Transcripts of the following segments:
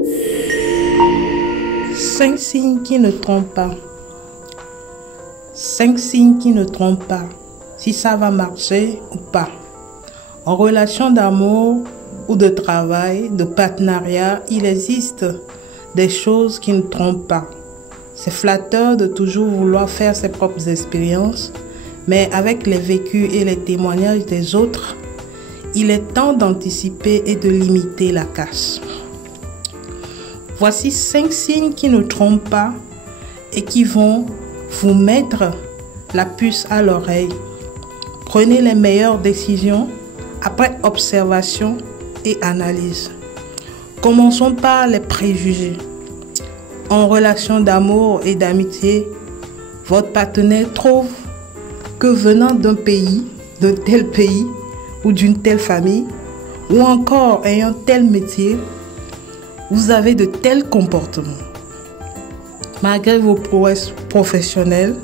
5 signes qui ne trompent pas. 5 signes qui ne trompent pas. Si ça va marcher ou pas. En relation d'amour ou de travail, de partenariat, il existe des choses qui ne trompent pas. C'est flatteur de toujours vouloir faire ses propres expériences, mais avec les vécus et les témoignages des autres, il est temps d'anticiper et de limiter la casse. Voici 5 signes qui ne trompent pas et qui vont vous mettre la puce à l'oreille. Prenez les meilleures décisions après observation et analyse. Commençons par les préjugés. En relation d'amour et d'amitié, votre partenaire trouve que venant d'un tel pays ou d'une telle famille, ou encore ayant tel métier, vous avez de tels comportements. Malgré vos prouesses professionnelles,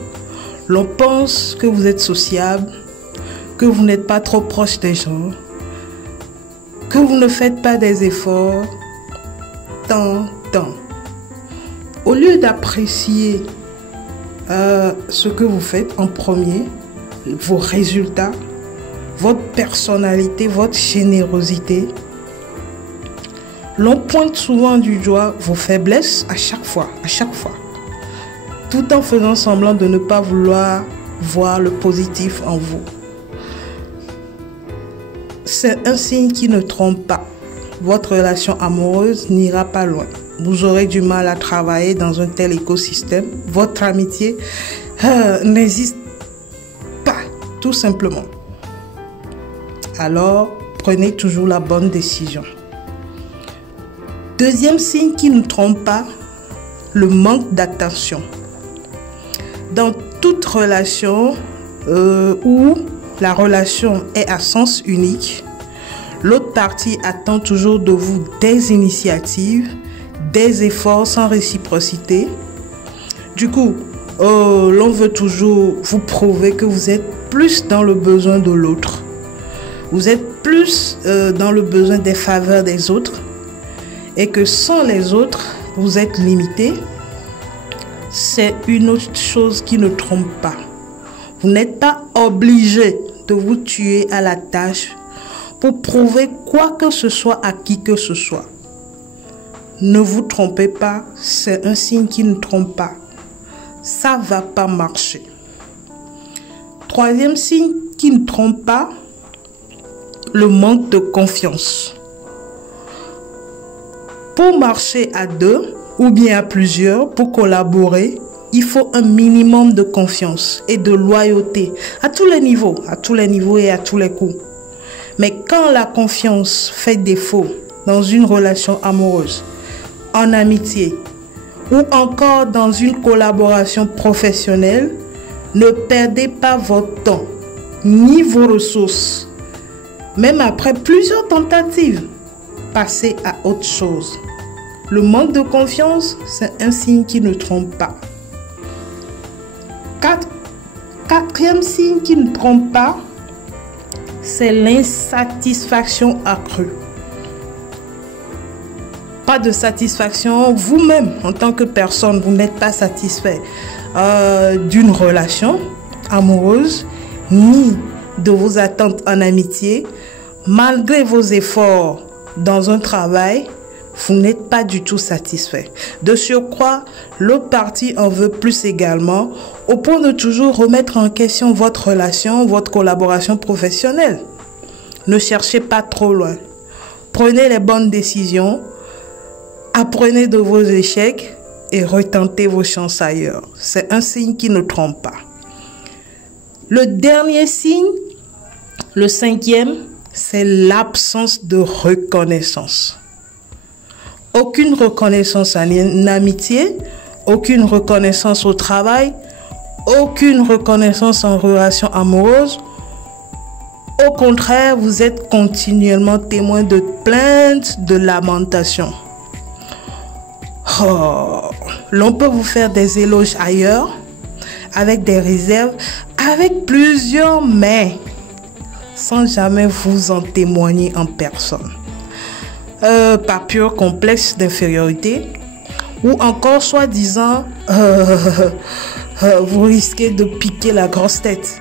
l'on pense que vous êtes sociable, que vous n'êtes pas trop proche des gens, que vous ne faites pas des efforts, tant. Au lieu d'apprécier ce que vous faites en premier, vos résultats, votre personnalité, votre générosité, l'on pointe souvent du doigt vos faiblesses à chaque fois, tout en faisant semblant de ne pas vouloir voir le positif en vous. C'est un signe qui ne trompe pas. Votre relation amoureuse n'ira pas loin. Vous aurez du mal à travailler dans un tel écosystème. Votre amitié n'existe pas, tout simplement. Alors, prenez toujours la bonne décision. Deuxième signe qui ne trompe pas, le manque d'attention. Dans toute relation où la relation est à sens unique, l'autre partie attend toujours de vous des initiatives, des efforts sans réciprocité. Du coup, l'on veut toujours vous prouver que vous êtes plus dans le besoin de l'autre. Vous êtes plus dans le besoin des faveurs des autres et que sans les autres, vous êtes limité. C'est une autre chose qui ne trompe pas. Vous n'êtes pas obligé de vous tuer à la tâche pour prouver quoi que ce soit à qui que ce soit. Ne vous trompez pas, c'est un signe qui ne trompe pas. Ça ne va pas marcher. Troisième signe qui ne trompe pas, le manque de confiance. Pour marcher à deux ou bien à plusieurs, pour collaborer, il faut un minimum de confiance et de loyauté à tous les niveaux et à tous les coups. Mais quand la confiance fait défaut dans une relation amoureuse, en amitié ou encore dans une collaboration professionnelle, ne perdez pas votre temps ni vos ressources. Même après plusieurs tentatives, passez à autre chose. Le manque de confiance, c'est un signe qui ne trompe pas. Quatrième signe qui ne trompe pas, c'est l'insatisfaction accrue. Pas de satisfaction vous-même en tant que personne, vous n'êtes pas satisfait d'une relation amoureuse ni de vos attentes en amitié. Malgré vos efforts dans un travail, vous n'êtes pas du tout satisfait. De surcroît, l'autre partie en veut plus également, au point de toujours remettre en question votre relation, votre collaboration professionnelle. Ne cherchez pas trop loin. Prenez les bonnes décisions, apprenez de vos échecs et retentez vos chances ailleurs. C'est un signe qui ne trompe pas. Le dernier signe, le cinquième, c'est l'absence de reconnaissance. Aucune reconnaissance en amitié, aucune reconnaissance au travail, aucune reconnaissance en relation amoureuse. Au contraire, vous êtes continuellement témoin de plaintes, de lamentations. L'on peut vous faire des éloges ailleurs, avec des réserves, avec plusieurs mais, sans jamais vous en témoigner en personne. par pur complexe d'infériorité, ou encore soi-disant vous risquez de piquer la grosse tête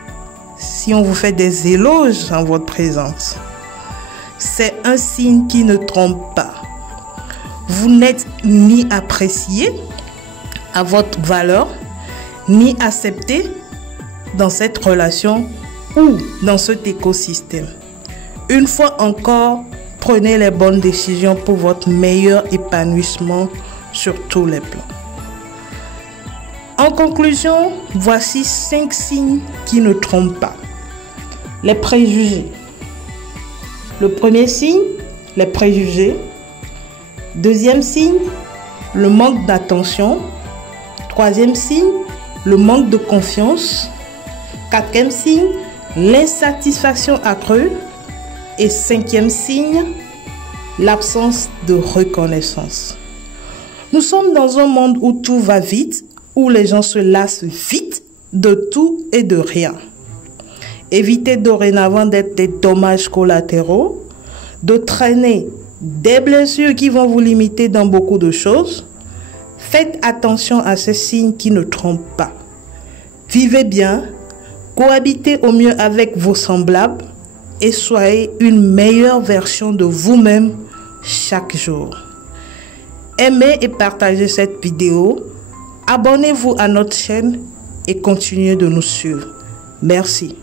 si on vous fait des éloges en votre présence. C'est un signe qui ne trompe pas. Vous n'êtes ni apprécié à votre valeur, ni accepté dans cette relation ou dans cet écosystème. Une fois encore, prenez les bonnes décisions pour votre meilleur épanouissement sur tous les plans. En conclusion, voici 5 signes qui ne trompent pas. Les préjugés. Le premier signe, les préjugés. Deuxième signe, le manque d'attention. Troisième signe, le manque de confiance. Quatrième signe, l'insatisfaction accrue. Et cinquième signe, l'absence de reconnaissance. Nous sommes dans un monde où tout va vite, où les gens se lassent vite de tout et de rien. Évitez dorénavant d'être des dommages collatéraux, de traîner des blessures qui vont vous limiter dans beaucoup de choses. Faites attention à ces signes qui ne trompent pas. Vivez bien, cohabitez au mieux avec vos semblables et soyez une meilleure version de vous-même chaque jour. Aimez et partagez cette vidéo. Abonnez-vous à notre chaîne et continuez de nous suivre. Merci.